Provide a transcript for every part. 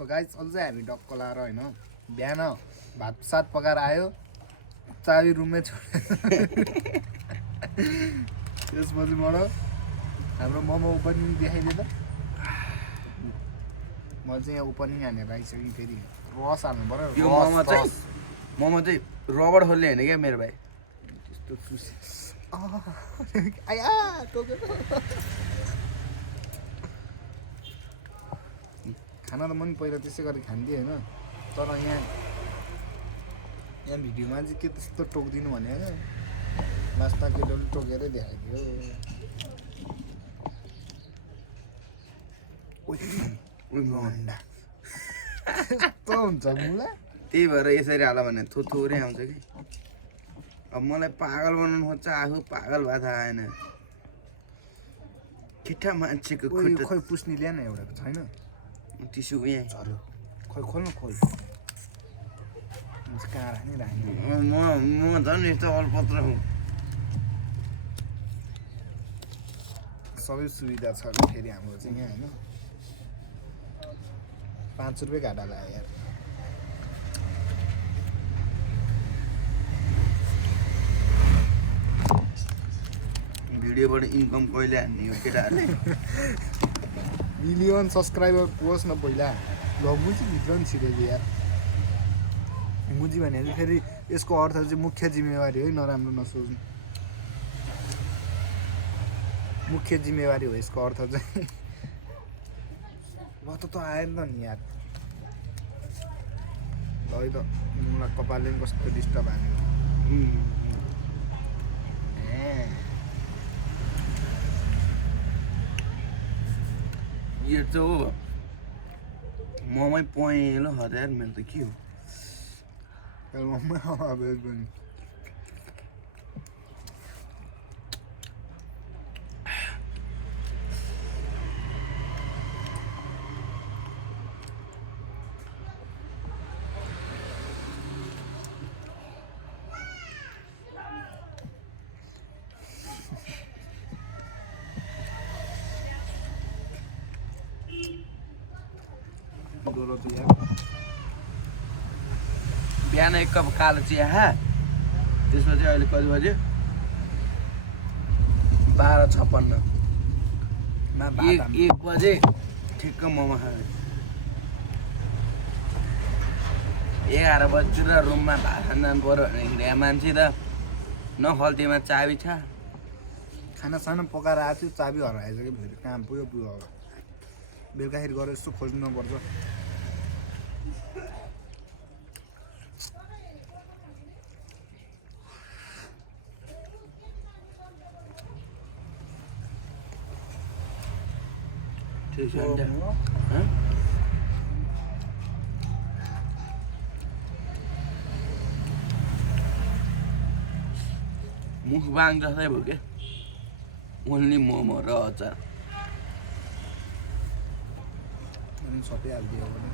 so guys अझै हामी डक्क लाएर होइन बिहान भात सात पकाएर आयो चाबी रुममै छोडेर त्यसपछिबाट हाम्रो मोमो ओपनिङ देखाइदिए त मैले चाहिँ यहाँ ओपनिङ हानेर आइसकेँ फेरि रस हाल्नु पर्यो यो मोमो चाहिँ रबर होलले होइन क्या मेरो भाइ त्यस्तो चुसी आया टोक्यो खाना त मैले पहिला त्यसै गरी खान्थेँ होइन तर यहाँ भिडियोमा चाहिँ के त्यस्तो टोकिदिनु भने होइन लास्टमा केटोले टोकेरै देखाइदियो अन्डा यस्तो हुन्छ मुला त्यही भएर यसरी हाल भने थोरै आउँछ कि अब मलाई पागल बनाउनु खोज्छ आफू पागल भए थाहा आएन केटा मान्छेको खुट्टा खोइ पुस्नी ल्याएन एउटा छैन टिस्यु यहाँ झऱ्यो खोइ खोल्नु खोइ कहाँ राख्ने राख्ने म झन् यस्तो अलपत्र हुँ सबै सुविधा छ फेरि हाम्रो चाहिँ यहाँ होइन 5 रुपियाँ घाटा लाग्यो यार भिडियोबाट इन्कम कहिले हान्ने हो केटाहरूले मिलियन सब्सक्राइबर पुगोस् न पहिला ल मुजी भित्र नि छिरेको यार मुजी भने चाहिँ फेरि यसको अर्थ चाहिँ मुख्य जिम्मेवारी हो नराम्रो नसोच्नु मुख्य जिम्मेवारी हो यसको अर्थ चाहिँ ल त आयो नि त नि यार ल है त मलाई कपालले पनि कस्तो डिस्टर्ब हान्यो यो चाहिँ हो ममै पहेँलो हतार मेरो त के हो बिहान 1 कप कालो चिया त्यसपछि अहिले कति बज्यो 12:56 1 बजे ठिक्क मोमो खाने 11 बजीतिर रुममा भात खान जानु पर्यो भने यहाँ मान्छे त नखल्तीमा चाबी छ खानासाना पकाएर आएको थियो चाबी हराएछ कि फेरि कहाँ पुग्यो होला बेलुकाखेरि गएर यसो खोज्नु नपर्छ मुखबाङ जस्तै भयो क्या ओन्ली मोमो र अचार सबै हालिदियो भने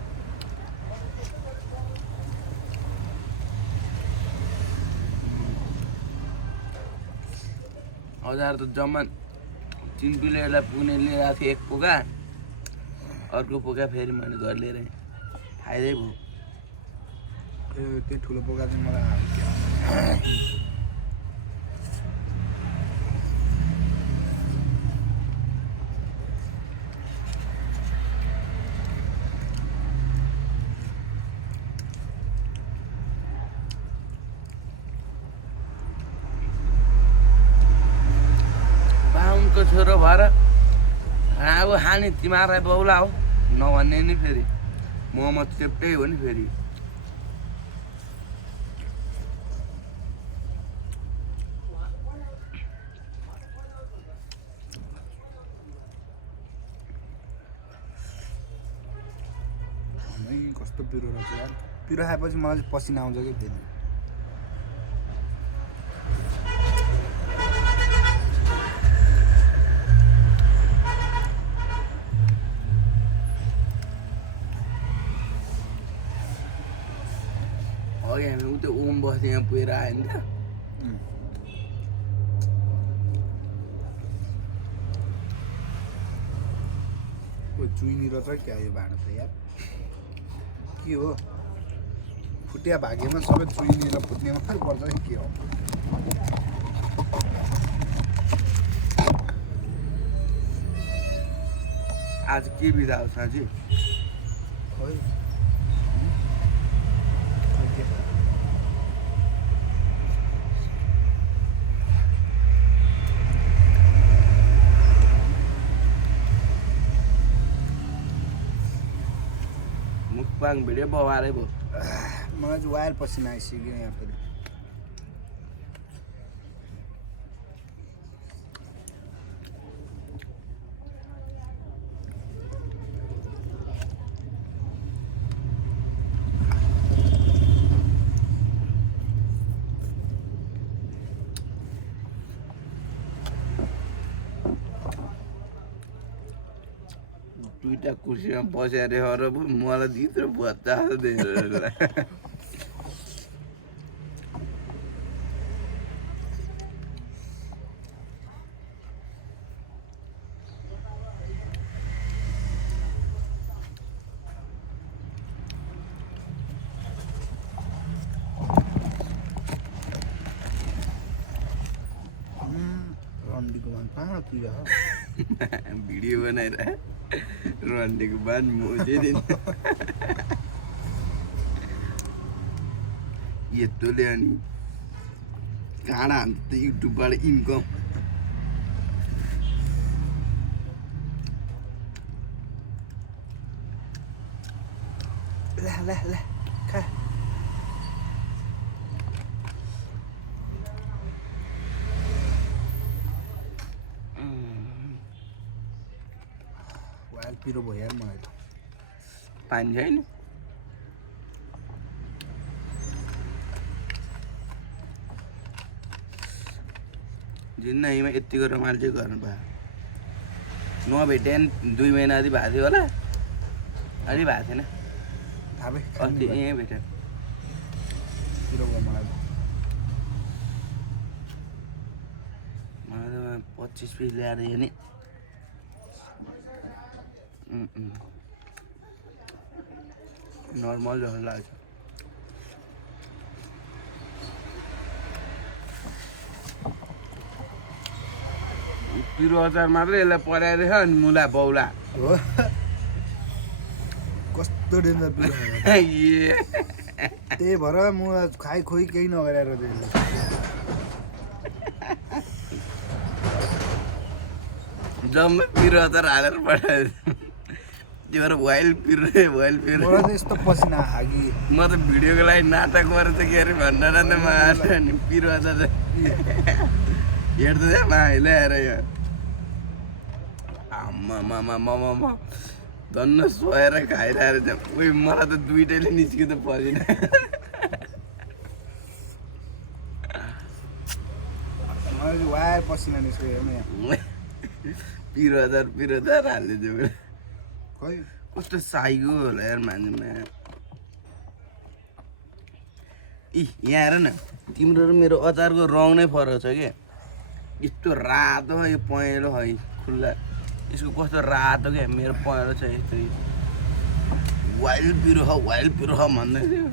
अचार त जम्मा 3 प्लेटलाई पुग्ने लिएर थिएँ 1 पोका अर्को पोका फेरि मैले घर लिएर खाइदै भयो त्यो ठुलो पोका चाहिँ मलाई बाहुनको छोरो भएर अब खाने तिमीहरूलाई बौला हो नभन्ने नि फेरि मोमो चेप्टै हो नि फेरि कस्तो पिरो रहेछ यार पिरो खाएपछि मलाई चाहिँ पसिना आउँछ कि फेरि अघि हामी उतै ओम बस्ने यहाँ पुगेर आयो नि त चुइनी रहेछ क्या यो भाँडो त यार के हो फुटिया भागेमा सबै चुइनेर फुट्ने मात्रै पर्छ कि के हो आज के बिदा हो साँझी खोइ मुखबाङ भिडियो बवारै भयो मलाई चाहिँ वायर पसिना आइसक्यो यहाँ पनि दुईटा कुर्सीमा बसेर अरे मलाई भित्र भत्ता रन्डीको मन पाँच पुग्यो भिडियो बनाएर रन्डीको बान मोजेदिन यत्रोले अनि काँडा हान्छ युट्युबबाट इन्कम ल खा वायर पिरो भयो यार मलाई त पानी छैन जिन्दगीमा यतिको रमाइलो चाहिँ गर्नु भयो नभेटे 2 महिना अझै भएको थियो होला अलि भएको थिएन थाहा अस्ति यहीँ भेटेँ पिरो भयो मलाई मलाई त 25 पिस ल्याएर हेर्ने नर्मल जस्तो लाग्छ पिरो अचार मात्रै यसलाई पराइदिएछ अनि मुला बौला हो कस्तो डेन्जर पिरो त्यही भएर म खाइ खोइ केही नगरेर त्यसले जम्मै पिरो अचार हालेर पठाएछ त्यो भएर वाइल्ड पिरो मलाई चाहिँ यस्तो पसिना आयो कि म त भिडियोको लागि नाटक गरेर के अरे भन्दा त नि पिरो अचार हेर्दै ल्याएर यहाँ आम्मा धन्न सोएर खाइरहेर उयो मलाई त दुइटैले निस्किँदा परेन मलाई चाहिँ वायर पसिना निस्क्यो हेर्नु यहाँ पिरो अचार हालिदियो खै कस्तो साइगो होला यार मान्छेमा यहाँ हेर न तिम्रो र मेरो अचारको रङ नै फरक छ क्या यस्तो रातो यो पहेँलो है खुल्ला यसको कस्तो रातो क्या मेरो पहेँलो छ यस्तो वाइल्ड पिरो ह भन्दै थियो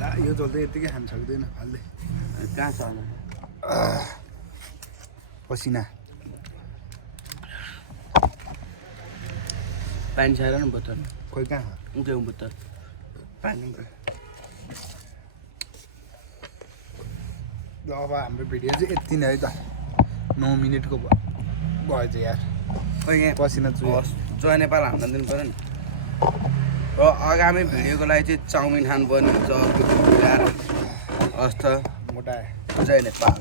ला यो झोल त यत्तिकै खान सक्दैन हाल्दै कहाँ छ होला पसिना पानी छैन न बोतल खोइ कहाँ उठ्यौ बोतल पानी अब हाम्रो भिडियो चाहिँ यति नै है त 9 मिनटको भयो चाहिँ यार खै यहाँ पसिना चुयो जय नेपाल हान्न दिनु पऱ्यो नि र आगामी भिडियोको लागि चाहिँ चाउमिन खानु पर्ने हुन्छ अर्को भिडियो ल्याएर हस् त मोटा जय नेपाल